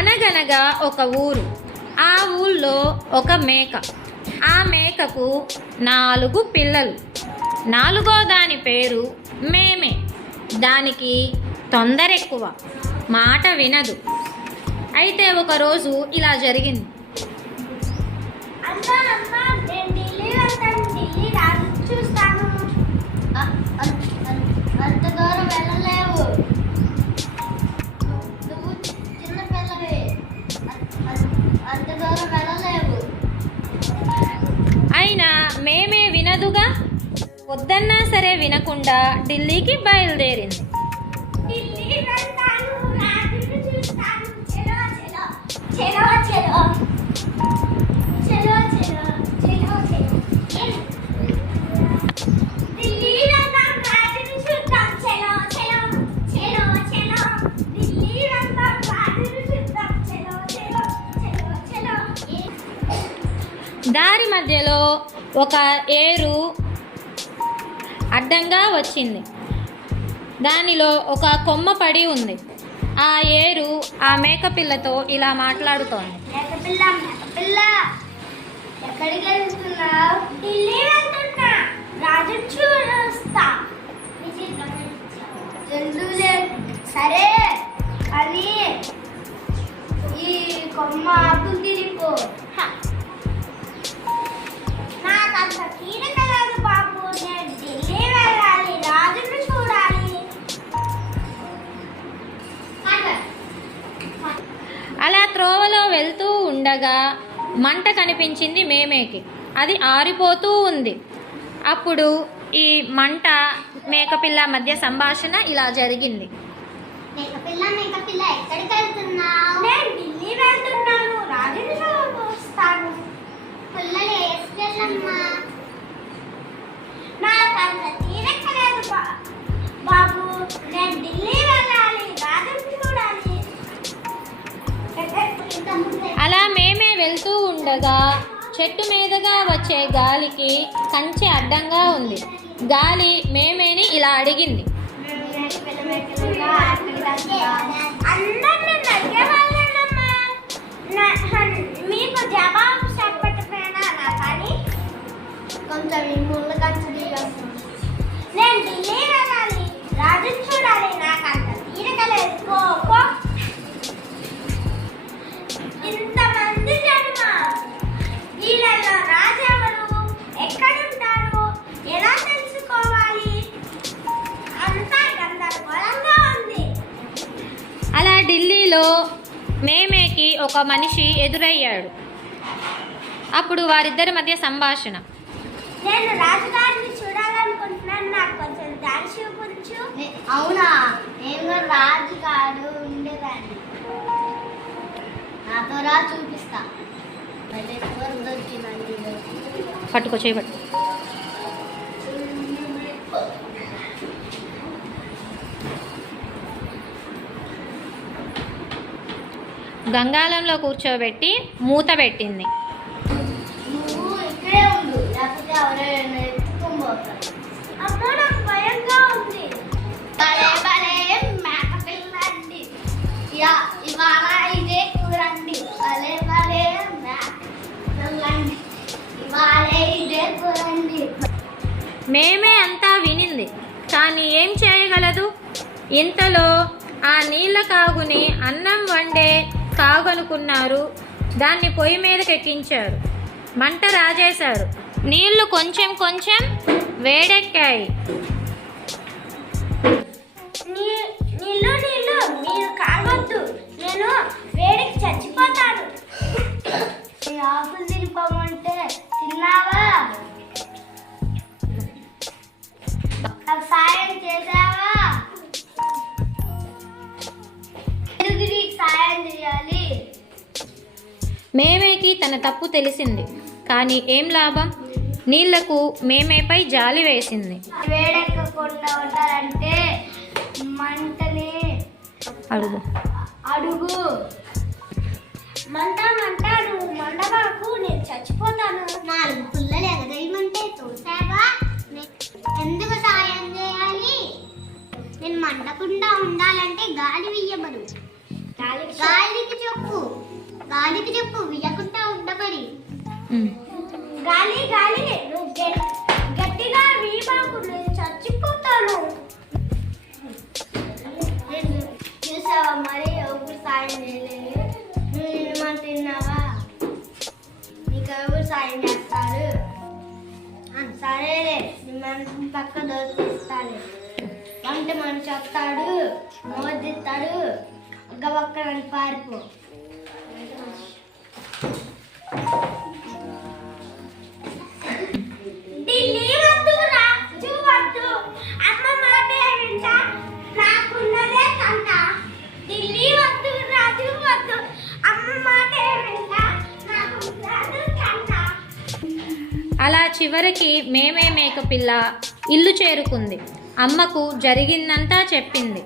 అనగనగా ఒక ఊరు. ఆ ఊళ్ళో ఒక మేక. ఆ మేకకు 4 పిల్లలు. 4వ దాని పేరు మేమే. దానికి తొందర ఎక్కువ, మాట వినదు. అయితే ఒకరోజు ఇలా జరిగింది. అంత దూరం వెళ్ళలేవు, నువ్వు చిన్న పిల్లవి, అంత దూరం వెళ్ళలేవు. అయినా మేమే వినదుగా. వద్దన్నా సరే వినకుండా ఢిల్లీకి బయలుదేరింది. దారి మధ్యలో ఒక ఏరు అడ్డంగా వచ్చింది. దానిలో ఒక కొమ్మ పడి ఉంది. ఆ ఏరు ఆ మేకపిల్లతో ఇలా మాట్లాడుతోంది. ఎక్కడికి వెళ్తున్నావు? ఢిల్లీ వెళ్తున్నా, రాజు చూస్తా. సరే అని ఈ కొమ్మ ఆకులు తిరిగిపో. నాకంత తీరిక లేదు బాబు, నేను ఢిల్లీ వెళ్ళాలి, రాజును చూడాలి. అలా త్రోవలో వెళ్తూ ఉండగా మంట కనిపించింది మేమేకి. అది ఆరిపోతూ ఉంది. అప్పుడు ఈ మంట మేకపిల్ల మధ్య సంభాషణ ఇలా జరిగింది. మేకపిల్ల ఎక్కడికి వెళ్తున్నావు? నేను ఢిల్లీ వెళ్తున్నాను, రాజుని చూస్తాను. పిల్లలు వేసుకెళ్ళమ్మా. నాకంత తీరిక లేదు బాబు, నేను ఢిల్లీ వెళ్ళాలి, రాజుని చూడాలి. అలా మేమే వెళ్తూ ఉండగా చెట్టు మీదుగా వచ్చే గాలికి కంచె అడ్డంగా ఉంది. గాలి మేమేని ఇలా అడిగింది. మీకు జవాబు చెప్పకపోయినా నా పని కొంచెం ముళ్ళ కచ్చడి. నేను ఢిల్లీ వెళ్ళాలి, రాజుని చూడాలి, నాకు అంత తీరిక లేదు. ఇంతమంది జన్మ, వీళ్ళలో రాజెవరు, ఎక్కడుంటారు, ఎలా తెలుసుకోవాలి, అంతా గందరగోళంగా ఉంది. అలా ఢిల్లీలో మేమేకి ఒక మనిషి ఎదురయ్యాడు. అప్పుడు వారిద్దరి మధ్య సంభాషణ. నేను రాజుగారిని చూడాలనుకుంటున్నాను, నాకు కొంచెం దారి చూపించు. అవునా, నేను రాజుగారు ఉండేదాన్ని, నాతో రా చూపిస్తా. పట్టుకో, చేయబట్టు. గంగాళంలో కూర్చోబెట్టి మూత పెట్టింది. నువ్వు ఇక్కడే ఉండు, లేకపోతే ఎవరైనా ఎత్తుకొని పోతారు. అమ్మో, నాకు భయంగా ఉంది. భలే భలే మేకపిల్ల అండి, ఇవాళ ఇదే కూరండి. భలే భలే మేకపిల్లండి, ఇవాళ ఇదే కూరండి. మేమే అంతా వినింది, కానీ ఏం చేయగలదు? ఇంతలో ఆ నీళ్ళ కాగుని అన్నం వండే కాగనుకున్నారు. దాన్ని పొయ్యి మీదకి ఎక్కించారు. మంట రాజేశారు. నీళ్లు కొంచెం కొంచెం వేడెక్కాయి. నీళ్ళు మీరు కాగొద్దు, నేను వేడికి చచ్చిపోతాను. ఆకులు తినిపోమంటే తిన్నావా? నాకు సాయం చేసావా? నీకు సాయం చేయాలి. మేమేకి తన తప్పు తెలిసింది, కానీ ఏం లాభం? నీళ్లకు మేమేపై జాలి వేసింది. వేడెక్కకుండా ఉండాలంటే మంటని అడుగు. మంట నువ్వు మండబాకు, నేను చచ్చిపోతాను. 4 పుల్లలు ఎగదయమంటే చూసావా? ఎందుకు సాయం చేయాలి? నేను మండకుండా ఉండాలంటే గాలి వెయ్యబడు. గాలికి చెప్పు వియకుండా ఉండమని. గాలి గాలి నువ్వు గట్టిగా వీబాకు, నేను చచ్చిపోతాను. చూసావా మరి ఎవరు సాయం చేయలేదు. నువ్వు నిన్న తిన్నావా? నీకు ఎవరు సాయం చేస్తారు? సరేలే, మన పక్క దోస్తాలే. వంట మనిషి వస్తాడు, మోదిస్తాడు, గవక్కడని పారిపో. ఢిల్లీ వద్దు, రాజు వద్దు, అమ్మ మాటే వింటా, నాకున్నదే కంట. ఢిల్లీ వద్దు, రాజు వద్దు, అమ్మ మాటే వింటా, నాకున్నదే కంట. అలా చివరికి మేమే మేకపిల్ల ఇల్లు చేరుకుంది. అమ్మకు జరిగిందంతా చెప్పింది.